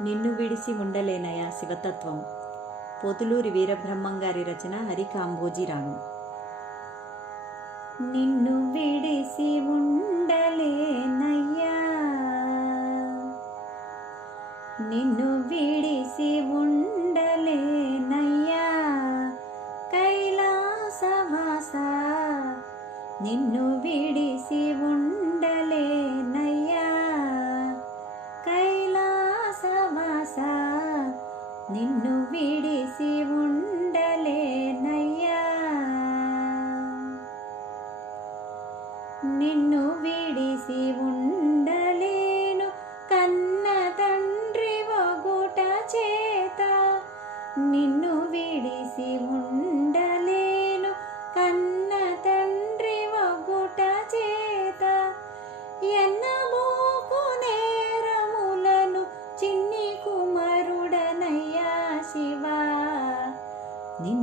నిన్ను విడిసి ఉండలేనయా శివతత్వం? పోతులూరి వీరబ్రహ్మం గారి రచన హరికాంబోజీరాము. నిన్ను విడిసి ఉండలేనయ్యా. నిన్ను విడిసి ఉండలేనయ్యా. కైలాసవాస నిన్ను విడిసి ఉండలే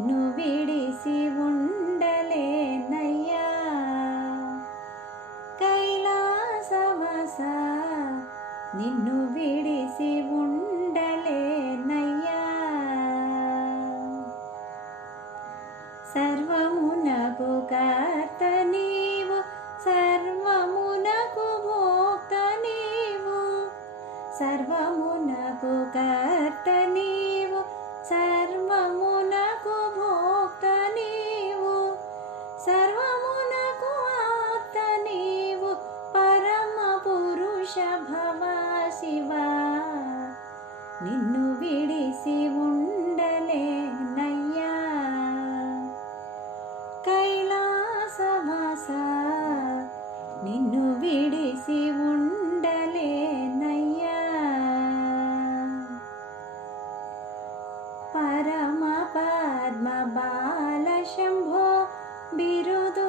నిన్ను విడిసి ఉండలేనయ్యా. కైలాసవాస నిన్ను విడిసి ఉండలేనయ్యా. సర్వమునకు కర్త నీవు సర్వమునకు భోక్త నీవు సర్వమునకు కర్త నీవు సర్వ परमपद्मबालशम्भो बिरुदु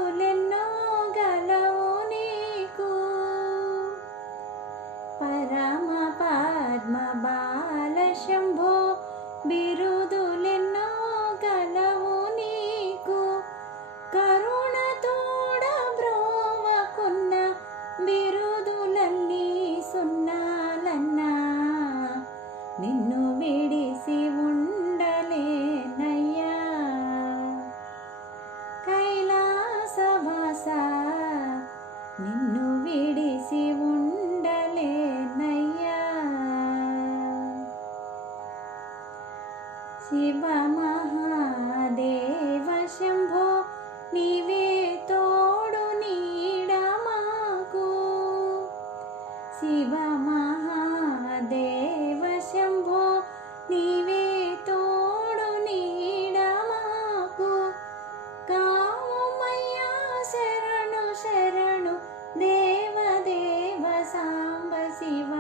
శివ మహాదేవ శంభో నీవే తోడు నీడ మాకు. శివ మహాదేవ శంభో నీవే తోడు నీడ మాకు. కామయ్యా శరణు శరణు దేవ దేవ సాంబ శివ.